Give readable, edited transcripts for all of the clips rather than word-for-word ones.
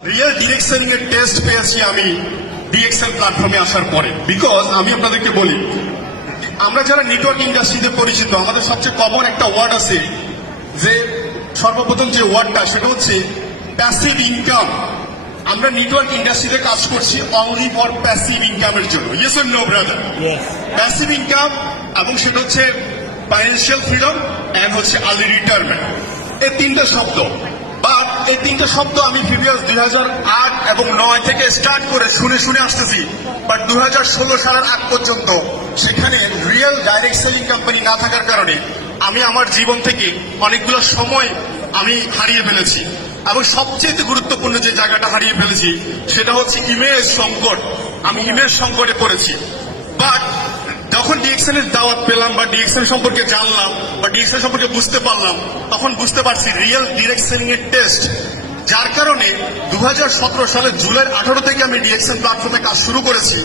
Real ডিরেকশনিং এর test পেয়েছি আমি ডিএক্সএল প্ল্যাটফর্মে আসার পরে। বিকজ আমি আপনাদেরকে বলি, আমরা যারা নেটওয়ার্ক ইন্ডাস্ট্রিতে পরিচিত, আমাদের সবচেয়ে কমন একটা ওয়ার্ড আছে, যে সর্বপ্রথম যে ওয়ার্ডটা সেটা হচ্ছে প্যাসিভ ইনকাম। আমরা নেটওয়ার্ক ইন্ডাস্ট্রিতে কাজ করছি অনলি ফর প্যাসিভ ইনকামের জন্য। Yes or no brother? Passive income, এবং সেটা হচ্ছে ফাইন্যান্সিয়াল ফ্রিডম এন্ড হচ্ছে আর্লি রিটায়ারমেন্ট। এই তিনটা শব্দ, বা এই তিনটা শব্দ আমি প্রিভিয়াস 2008 এবং 2009 থেকে স্টার্ট করে শুনে আসতেছি, বাট 2016 সালের আগ পর্যন্ত সেখানে রিয়েল ডাইরেক্ট সেলিং কোম্পানি না থাকার কারণে আমি আমার জীবন থেকে অনেকগুলো সময় আমি হারিয়ে ফেলেছি। এবং সবচেয়ে গুরুত্বপূর্ণ যে জায়গাটা হারিয়ে ফেলেছি সেটা হচ্ছে ইমেজ সংকট। আমি ইমেজ সংকটে পড়েছি। বাট যখন ডিএক্সএল এর দাওয়াত পেলাম বা ডিএক্সএল সম্পর্কে জানলাম বা ডিএক্সএল সম্পর্কে বুঝতে পারলাম, তখন বুঝতে পারছি রিয়েল ডিরেক্ট সেলিং এর টেস্ট। যার কারণে 2017 সালের জুলাই 18 থেকে আমি ডিএক্সএল প্ল্যাটফর্মে কাজ শুরু করেছি।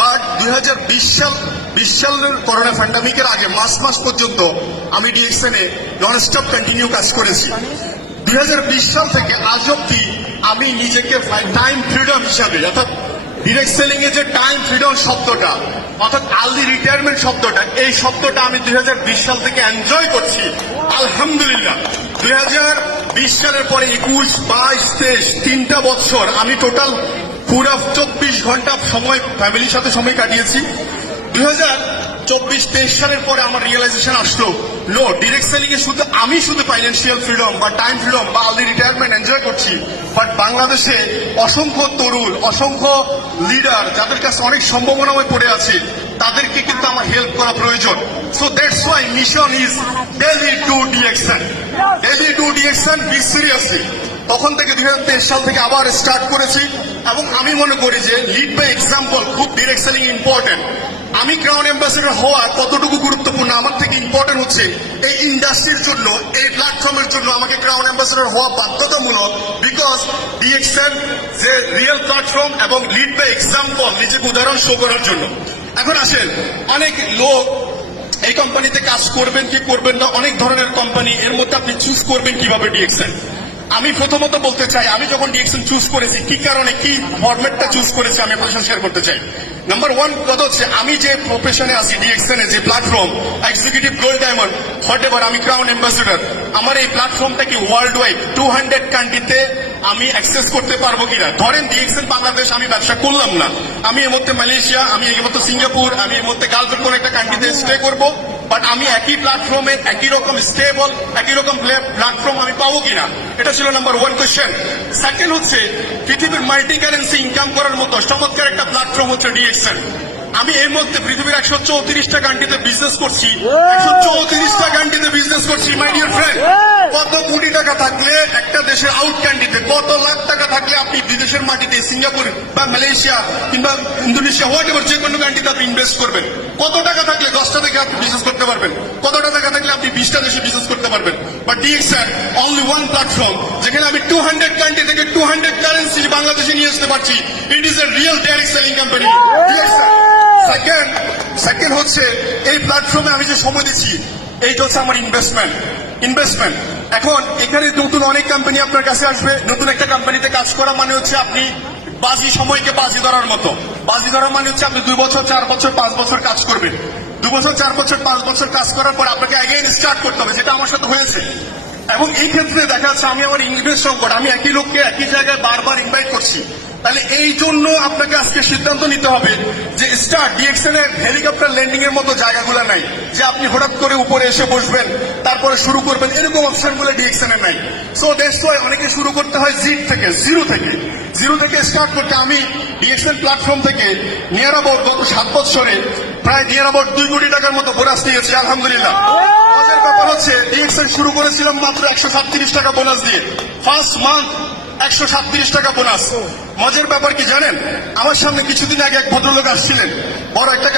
বাট 2020 সালের করোনা প্যান্ডামিকের আগে মাস পর্যন্ত আমি ডিএক্সএল এ ননস্টপ কন্টিনিউ কাজ করেছি। 2020 সাল থেকে আজ অব্দি আমি নিজেকে টাইম ফ্রিডম হিসাবে, অর্থাৎ ডিরেক্ট সেলিং এর যে টাইম ফ্রিডম শব্দটা, অর্থাৎ আর্লি রিটায়ারমেন্ট শব্দটা, এই শব্দটা আমি 2020 সাল থেকে এনজয় করছি আলহামদুলিল্লাহ। 2020 সালের পরে 21, 22, 23 তিনটা বছর আমি টোটাল পুরো 24 ঘন্টা সময় ফ্যামিলির সাথে সময় কাটিয়েছি। 2024-23 সালের পরে আমার রিয়েলাইজেশন আসলো, নো, ডিরেক্ট সেলিং এ শুধু ফাইন্যান্সিয়াল ফ্রিডম বা টাইম ফ্রিডম বা আর্লি রিটায়ারমেন্ট এনজয় করছি, বাট বাংলাদেশে অসংখ্য তরুণ, অসংখ্য লিডার যাদের কাছে অনেক সম্ভাবনাময় পড়ে আছে, তাদেরকে কিন্তু আমার হেল্প করা প্রয়োজন। So that's why mission is daily two DXL. Daily two DXL, be seriously. তখন থেকে 2023 সাল থেকে আবার স্টার্ট করেছি, এবং আমি মনে করি যে লিড বাই এক্সাম্পল খুব ডিরেক্ট সেলিং ইম্পর্টেন্ট। আমি ক্রাউন অ্যাম্বাসেডর হওয়া কতটুকু গুরুত্বপূর্ণ, আমার থেকে ইম্পর্টেন্ট হচ্ছে এই ইন্ডাস্ট্রির জন্য, এই প্ল্যাটফর্মের জন্য আমাকে ক্রাউন অ্যাম্বাসেডর হওয়া বাধ্যতামূলক। বিকজ ডিএক্সএল যে রিয়েল প্ল্যাটফর্ম এবং লিড বাই এক্সাম্পল, নিজেকে উদাহরণ শো করার জন্য। এখন আসেন, অনেক লোক এই কোম্পানিতে কাজ করবেন কি করবেন না, অনেক ধরনের কোম্পানি, এর মধ্যে আপনি চুজ করবেন কিভাবে ডিএক্সএল। আমি প্রথমত বলতে চাই, আমি যখন ডিএক্সএল চুজ করেছি, কি কারণে, কি ফরম্যাটটা চুজ করেছি, আমি আপনার সাথে শেয়ার করতে চাই। নাম্বার 1 কথা হচ্ছে, আমি যে প্রফেশনে আছি ডিএক্সএল এ, যে platform executive gold diamond whatever, আমি ক্রাউন অ্যাম্বাসেডর, আমার এই প্ল্যাটফর্মটা কি ওয়ার্ল্ড ওয়াইড 200 কান্ট্রিতে আমি অ্যাক্সেস করতে পারবো কিনা। ধরেন ডিএক্সএল বাংলাদেশ আমি ব্যবসা করলাম না, আমি এর মধ্যে মালয়েশিয়া, আমি এর মধ্যে সিঙ্গাপুর, আমি এর মধ্যে গালফের কোন একটা কান্ট্রিতে স্টে করবো, বাট আমি একই প্ল্যাটফর্মে একই রকম স্টেবল, একই রকম প্ল্যাটফর্ম আমি পাবো কিনা। এটা ছিল নাম্বার 1 কোয়েশ্চেন। সেকেন্ড হচ্ছে, পৃথিবীর মাল্টি কারেন্সি ইনকাম করার মতো চমৎকার একটা প্ল্যাটফর্ম হচ্ছে ডিএক্সএল। আমি এর মধ্যে পৃথিবীর 134টা কান্ট্রিতে বিজনেস করছি, 134টা কান্ট্রিতে বিজনেস করছি মাই ডিয়ার ফ্রেন্ড। কত কোটি টাকা থাকলে একটা দেশের আউট কান্ট্রিতে, কত লাখ টাকা থাকলে আপনি বিদেশের মাটিতে সিঙ্গাপুর বা মালয়েশিয়া কিংবা ইন্দোনেশিয়া হোয়াটএভার যে কোনো কান্ট্রিতে আপনি ইনভেস্ট করবেন। কত টাকা থাকলে 10টা থেকে আপনি বিজনেস করতে পারবেন, কতটা টাকা থাকলে আপনি 20টা দেশে বিজনেস করতে পারবেন। But DXL only one platform, যেখানে আমি 200 কান্ট্রি থেকে 200 কারেন্সি বাংলাদেশে নিয়ে আসতে পারছি। It is a real direct selling company DXL. Second হচ্ছে, এই প্ল্যাটফর্মে আমি যে সময় দিচ্ছি, এইটা হচ্ছে আমার ইনভেস্টমেন্ট। এখন এখানে নতুন অনেক কোম্পানি আপনার কাছে আসবে। নতুন একটা কোম্পানিতে কাজ করা মানে হচ্ছে আপনি সময়কে বাজি ধরার মতো। বাজি ধরা মানে হচ্ছে আপনি 2 বছর, 4 বছর, 5 বছর কাজ করবেন। 2 বছর, 4 বছর, 5 বছর কাজ করার পর আপনাকে অ্যাগেইন স্টার্ট করতে হবে, যেটা আমার সাথে হয়েছে। এবং এই ক্ষেত্রে দেখা যাচ্ছে আমি আমার ইনভেস্ট সংকট, আমি একই লোককে একই জায়গায় বারবার ইনভাইট করছি। তাহলে এই জন্য আপনাকে আজকে সিদ্ধান্ত নিতে হবে যে ডিএক্সএল এর হেলিকপ্টার ল্যান্ডিং এর মতো জায়গাগুলো নাই, যে আপনি হঠাৎ করে উপরে এসে বসবেন তারপরে শুরু করবেন, এরকম অপশন গুলো ডিএক্সএল এর নাই। সো দ্যাটস ওয়াই অনেকে শুরু করতে হয় জিরো থেকে স্টার্ট করতে। আমি ডিএক্সএল প্ল্যাটফর্ম থেকে নিয়ার অ্যাবাউট গত 7 বছরে প্রায় নিয়ার অ্যাবাউট 2 কোটি টাকার মতো বোনাস নিয়েছি আলহামদুলিল্লাহ। মজার ব্যাপার হচ্ছে, ডিএক্সএল শুরু করেছিলাম মাত্র 137 টাকা বোনাস দিয়ে, ফার্স্ট মান্থ 137 টাকা বোনাস। মজার ব্যাপার কি জানেন, আমার সামনে কিছুদিন আগে এক ভদ্রলোক আসছিলেন, বড় একটা